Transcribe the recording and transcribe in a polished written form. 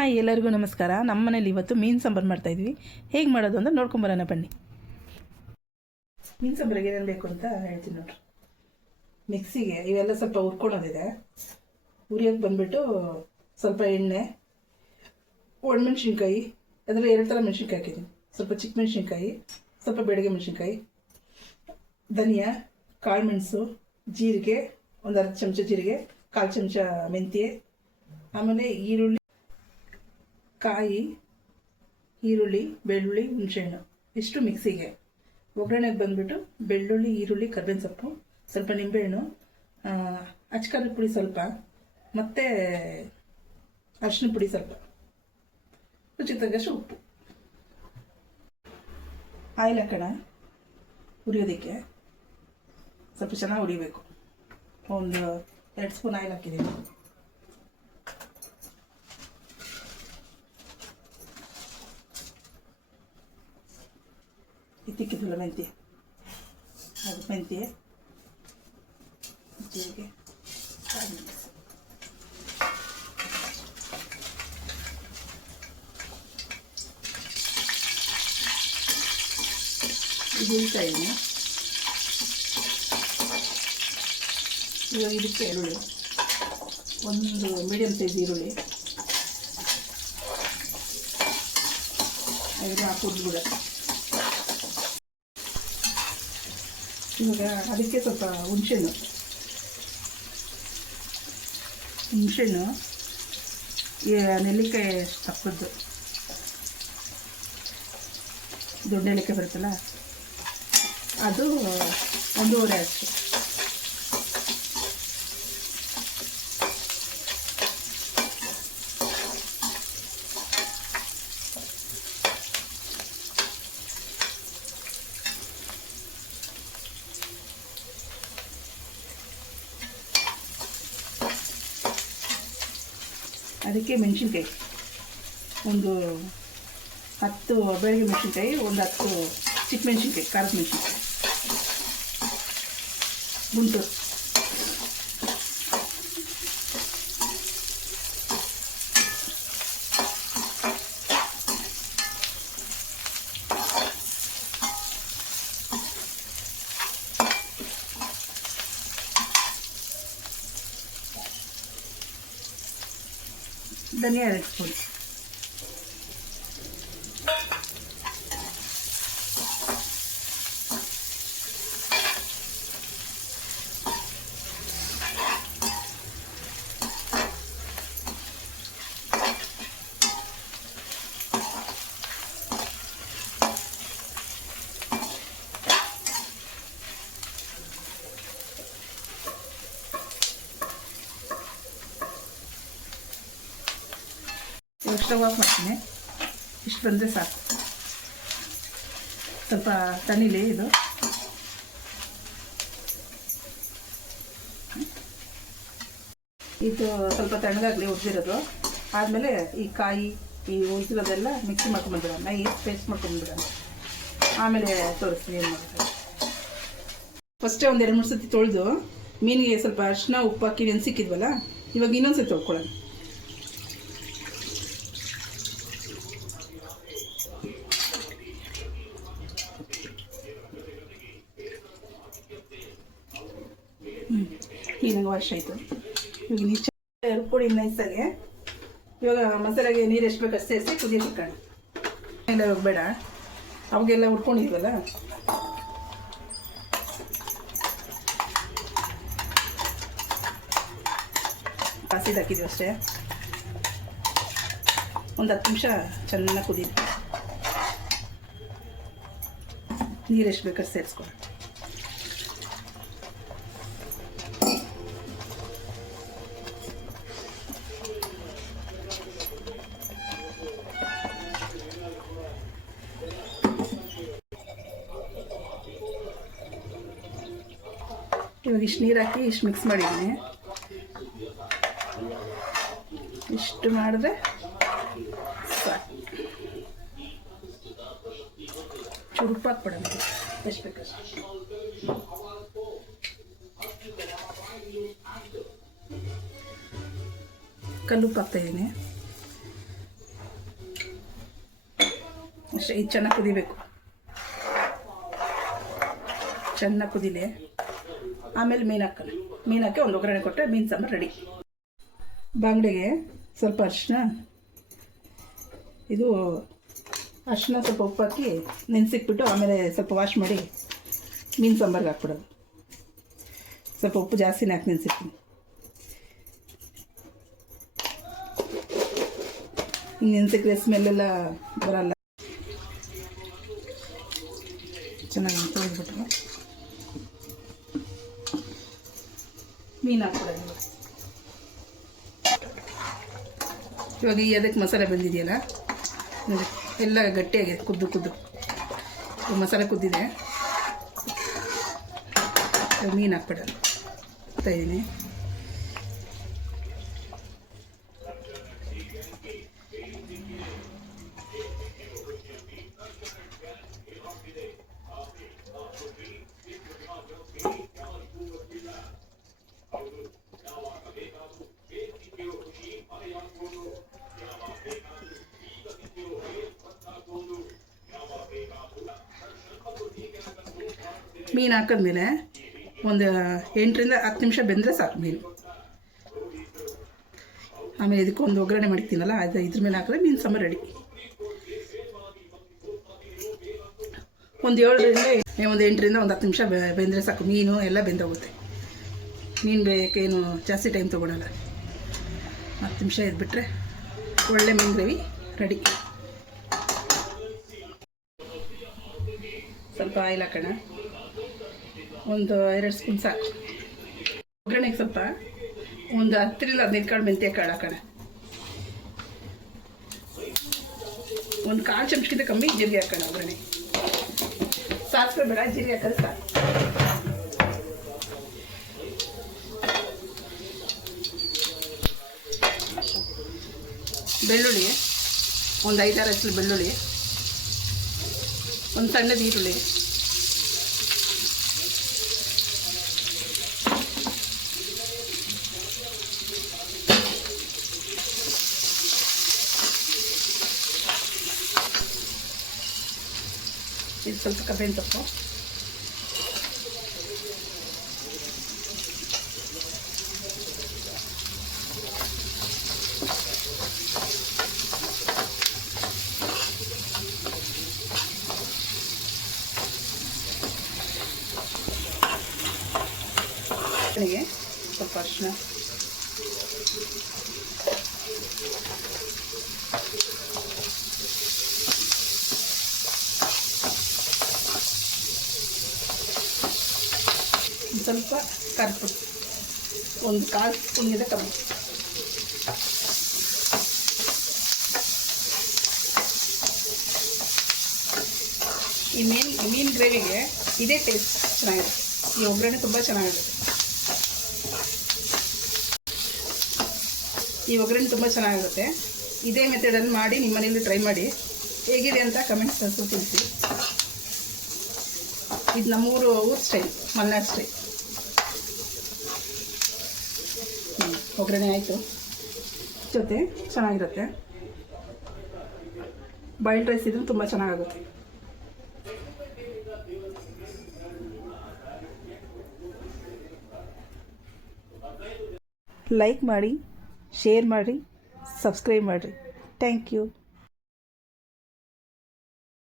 Hi, ಎಲ್ಲರಿಗೂ ನಮಸ್ಕಾರ. ನಮ್ಮ ಮನೇಲಿ ಇವತ್ತು ಮೀನು ಸಾಂಬಾರು ಮಾಡ್ತಾಯಿದ್ವಿ. ಹೇಗೆ ಮಾಡೋದು ಅಂತ ನೋಡ್ಕೊಂಬರೋಣ ಬನ್ನಿ. ಮೀನು ಸಾಂಬಾರಿಗೆ ಏನೇನು ಬೇಕು ಅಂತ ಹೇಳ್ತೀನಿ ನೋಡ್ರಿ. ಮಿಕ್ಸಿಗೆ ಇವೆಲ್ಲ ಸ್ವಲ್ಪ ಹುರ್ಕೊಳೋದಿದೆ. ಹುರಿಯೋಕ್ಕೆ ಬಂದುಬಿಟ್ಟು ಸ್ವಲ್ಪ ಎಣ್ಣೆ, ಒಣಮೆಣ್ಸಿನ್ಕಾಯಿ, ಅದರಲ್ಲಿ 2 ಥರ ಮೆಣಸಿನ್ಕಾಯಿ ಹಾಕಿದ್ದೀನಿ. ಸ್ವಲ್ಪ ಚಿಕ್ಕ ಮೆಣಸಿನ್ಕಾಯಿ, ಸ್ವಲ್ಪ ಬೆಳಗ್ಗೆ ಮೆಣಸಿನ್ಕಾಯಿ, ಧನಿಯಾ, ಕಾಳು ಮೆಣಸು, ಜೀರಿಗೆ, ಒಂದು ಅರ್ಧ ಚಮಚ ಜೀರಿಗೆ, 1/4 ಚಮಚ ಮೆಂತ್ಯ, ಆಮೇಲೆ ಈರುಳ್ಳಿ, ಕಾಯಿ, ಈರುಳ್ಳಿ, ಬೆಳ್ಳುಳ್ಳಿ, ಹುಣಸೆಹಣ್ಣು ಇಷ್ಟು ಮಿಕ್ಸಿಗೆ. ಒಗ್ಗರಣೆಗೆ ಬಂದುಬಿಟ್ಟು ಬೆಳ್ಳುಳ್ಳಿ, ಈರುಳ್ಳಿ, ಕರ್ಬೇವಿನ ಸೊಪ್ಪು, ಸ್ವಲ್ಪ ನಿಂಬೆಹಣ್ಣು, ಅಚ್ಕಾರದ ಪುಡಿ ಸ್ವಲ್ಪ, ಮತ್ತು ಅರಿಶಿನ ಪುಡಿ ಸ್ವಲ್ಪ, ರುಚಿಗೆ ತಕ್ಕಷ್ಟು ಉಪ್ಪು. ಆಯಿಲ್ ಹಾಕೋಣ. ಹುರಿಯೋದಕ್ಕೆ ಸ್ವಲ್ಪ ಚೆನ್ನಾಗಿ ಹುರಿಬೇಕು. ಒಂದು 2 ಸ್ಪೂನ್ ಆಯಿಲ್ ಹಾಕಿದ್ದೀನಿ. ತಿಕ್ಕಿದ್ವಲ್ಲ ಮೆಂತ್ಯ, ಅದು ಮೆಂತ್ಯ, ಜೀರಿಗೆ, ಇದು ಉಳ್ತಾ ಇದ್ದೀನಿ. ಇವಾಗ ಇದಕ್ಕೆ ಈರುಳ್ಳಿ, ಒಂದು ಮೀಡಿಯಮ್ ಸೈಜ್ ಈರುಳ್ಳಿ, ಇದು ಹಾಕೋದು ಕೂಡ. ಇವಾಗ ಅದಕ್ಕೆ ಸ್ವಲ್ಪ ಹುಣಸೆಹಣ್ಣು ನೆಲ್ಲಿಕಾಯಿ ತಪ್ಪದ್ದು, ದೊಡ್ಡ ನೆಲ್ಲಿಕಾಯಿ ಬರುತ್ತಲ್ಲ ಅದು 1.5 ಅಷ್ಟು. ಅದಕ್ಕೆ ಮೆಣಸಿನ್ಕಾಯಿ, ಒಂದು 10 ಬೆಳಗ್ಗೆ ಮೆಣಸಿನ್ಕಾಯಿ, ಒಂದು 10 ಚಿಕ್ಕ ಮೆಣಸಿನ್ಕಾಯಿ, ಖಾರದ ಮೆಣಸಿನ್ಕಾಯಿ, ಗುಂಟೂರು. ಧನಿಯಾ 2 ಸ್ಪೂನ್. ಸ್ಟವ್ ಆಫ್ ಮಾಡ್ತೀನಿ. ಇಷ್ಟು ಬಂದರೆ ಸಾಕು. ಸ್ವಲ್ಪ ತಣಿಲಿ ಇದು. ಇದು ಸ್ವಲ್ಪ ತಣ್ಣಗಾಗಲಿ ಹುರಿದಿರೋದು. ಆದಮೇಲೆ ಈ ಕಾಯಿ, ಈ ಹುರಿದಿರೋದೆಲ್ಲ ಮಿಕ್ಸಿ ಮಾಡ್ಕೊಂಡ್ಬಿಡೋಣ, ಪೇಸ್ಟ್ ಮಾಡ್ಕೊಂಡ್ಬಿಡೋಣ. ಆಮೇಲೆ ತೋರಿಸ್ತೀನಿ ಏನು ಮಾಡ್ತಾರೆ. ಫಸ್ಟೇ ಒಂದು 2-3 ಸತಿ ತೊಳೆದು ಮೀನಿಗೆ ಸ್ವಲ್ಪ ಅರಿಶಿನ ಉಪ್ಪು ಹಾಕಿ ನೆನೆಸಿಕ್ಕಿದ್ವಲ್ಲ, ಇವಾಗ ಇನ್ನೊಂದು ಸತಿ ತೊಳ್ಕೊಳ್ಳೋಣ. ಕ್ಲೀನಾಗಿ ವಾಶ್ ಆಯಿತು. ಇವಾಗ ನೀರು ರುಬ್ಬಿಡಿ ನೈಸಾಗೆ. ಇವಾಗ ಮಸಾಲೆಗೆ ನೀರು ಎಷ್ಟು ಬೇಕು ಅಷ್ಟೇ ಸೇರಿಸಿ ಕುದಿಯೋಕೆ ಇಟ್ಕೊಳ್ಳೋಣ. ಎಲ್ಲ ಇವಾಗ ಬೇಡ, ಅವಾಗೆಲ್ಲ ಉಟ್ಕೊಂಡಿದ್ವಲ್ಲ. ಹಸಿದು ಹಾಕಿದ್ವಿ ಅಷ್ಟೇ. ಒಂದು 10 ನಿಮಿಷ ಚೆನ್ನಾಗಿ ಕುದೀಲಿ. ನೀರು ಎಷ್ಟು ಬೇಕಾದ್ರೆ ಸೇರಿಸ್ಕೊಳ್ಳೋಣ. ಇವಾಗ ಇಷ್ಟು ನೀರು ಹಾಕಿ ಇಷ್ಟು ಮಿಕ್ಸ್ ಮಾಡಿದ್ದೀನಿ. ಇಷ್ಟು ಮಾಡಿದ್ರೆ ಸಾಕು. ಚುರುಪು ಹಾಕ್ಬಿಡೋಣ ಎಷ್ಟು ಬೇಕಷ್ಟು. ಕಲ್ಲುಪ್ಪು ಹಾಕ್ತಾಯಿದ್ದೀನಿ. ಅಷ್ಟೇ. ಇದು ಚೆನ್ನಾಗಿ ಕುದಿಬೇಕು, ಚೆನ್ನಾಗಿ ಕುದಿಲಿ. ಆಮೇಲೆ ಮೀನು ಹಾಕೋಣ. ಮೀನು ಹಾಕಿ ಒಂದು ಒಗ್ಗರಣೆ ಕೊಟ್ಟರೆ ಮೀನು ಸಾಂಬಾರು ರೆಡಿ. ಬಾಂಗ್ಡೆಗೆ ಸ್ವಲ್ಪ ಅರಿಶಿನ, ಇದು ಅರಿಶಿನ ಸ್ವಲ್ಪ ಉಪ್ಪು ಹಾಕಿ ನೆನೆಸಿಕ್ಬಿಟ್ಟು ಆಮೇಲೆ ಸ್ವಲ್ಪ ವಾಶ್ ಮಾಡಿ ಮೀನು ಸಾಂಬಾರ್ಗೆ ಹಾಕ್ಬಿಡೋದು. ಸ್ವಲ್ಪ ಉಪ್ಪು ಜಾಸ್ತಿನೇ ಹಾಕಿ ನೆನೆಸಿಕ್ತೀನಿ. ಹಿಂಗೆ ನೆನೆಸಿಕ್ರೆ ಸ್ಮೆಲ್ಲೆಲ್ಲ ಬರಲ್ಲ. ಚೆನ್ನಾಗಿ ತೊಳೆದ್ಬಿಟ್ರೆ ಮೀನು ಹಾಕ್ಬಿಡೋದು. ಇವಾಗ ಈ ಅದಕ್ಕೆ ಮಸಾಲೆ ಬಂದಿದೆಯಲ್ಲ ನೋಡಿ, ಎಲ್ಲ ಗಟ್ಟಿಯಾಗಿದೆ, ಕುದ್ದು ಮಸಾಲೆ ಕುದ್ದಿದೆ. ಮೀನು ಹಾಕ್ಬಿಡೋದು ಇದ್ದೀನಿ. ಮೀನು ಹಾಕಿದ್ಮೇಲೆ ಒಂದು 8 ರಿಂದ 10 ನಿಮಿಷ ಬೆಂದರೆ ಸಾಕು ಮೀನು. ಆಮೇಲೆ ಇದಕ್ಕೊಂದು ಒಗ್ಗರಣೆ ಮಾಡ್ತೀನಲ್ಲ, ಅದು ಇದ್ರ ಮೇಲೆ ಹಾಕಿದ್ರೆ ಮೀನು ಸಾಂಬಾರು ರೆಡಿ. ಒಂದು 8 ರಿಂದ 10 ನಿಮಿಷ ಬೆಂದರೆ ಸಾಕು. ಮೀನು ಎಲ್ಲ ಬೆಂದೋಗುತ್ತೆ. ಮೀನು ಬೇಕೇನು ಜಾಸ್ತಿ ಟೈಮ್ ತೊಗೊಳಲ್ಲ. 10 ನಿಮಿಷ ಇದ್ಬಿಟ್ರೆ ಒಳ್ಳೆ ಮೀನು ಗ್ರೇವಿ ರೆಡಿ. ಸ್ವಲ್ಪ ಆಯಿಲ್ ಹಾಕೋಣ, ಒಂದು 2 ಸ್ಪೂನ್ ಸಾಕು. ಒಗ್ಗರಣೆಗೆ ಸ್ವಲ್ಪ ಒಂದು 10 ರಿಂದ 15 ಕಾಳು ಮೆಂತ್ಯ ಕಾಳು ಹಾಕೋಣ. ಒಂದು 1/4 ಚಮಚಕ್ಕಿಂತ ಕಮ್ಮಿ ಜೀರಿಗೆ ಹಾಕೋಣ. ಒಗ್ಗರಣೆ ಸಾಸಿವೆ ಬೇಡ, ಜೀರಿಗೆ ಹಾಕೋದು ಸಾಕು. ಬೆಳ್ಳುಳ್ಳಿ ಒಂದು 5-6 ಹಚ್ಚಲು ಬೆಳ್ಳುಳ್ಳಿ, ಒಂದು ಸಣ್ಣದ ಈರುಳ್ಳಿ, ಇದು ಸ್ವಲ್ಪ ಕಬೇವಿನ ಸೊಪ್ಪು, ಸ್ವಲ್ಪ ಅರಿಶಿನ, ಸ್ವಲ್ಪ ಖಾರದ ಪುಡಿ, ಒಂದು 1/4 ಸ್ಪೂನ್ಗಿಂತ ಕಮ್ಮಿ. ಈ ಮೀನು ಗ್ರೇವಿಗೆ ಇದೇ ಟೇಸ್ಟ್ ಚೆನ್ನಾಗಿದೆ. ಈ ಒಗ್ಗರಣೆ ತುಂಬ ಚೆನ್ನಾಗಿದೆ. ಈ ಒಗ್ಗರಣೆ ತುಂಬ ಚೆನ್ನಾಗಿರುತ್ತೆ. ಇದೇ ಮೆಥಡನ್ನು ಮಾಡಿ ನಿಮ್ಮ ಮನೆಯಲ್ಲಿ ಟ್ರೈ ಮಾಡಿ, ಹೇಗಿದೆ ಅಂತ ಕಮೆಂಟ್ಸ್ ತಿಳಿಸಿ. ಇದು ನಮ್ಮೂರು ಸ್ಟೈಲ್, ಮಲೆನಾಡು ಸ್ಟೈಲ್. ಒಗ್ಗರಣೆ ಆಯಿತು, ಜೊತೆ ಚೆನ್ನಾಗಿರುತ್ತೆ. ಬಾಯ್ಲ್ಡ್ ರೈಸ್ ಇದ್ರೂ ತುಂಬ ಚೆನ್ನಾಗಾಗುತ್ತೆ. ಲೈಕ್ ಮಾಡಿ, ಶೇರ್ ಮಾಡಿ, ಸಬ್ಸ್ಕ್ರೈಬ್ ಮಾಡಿರಿ. Thank you.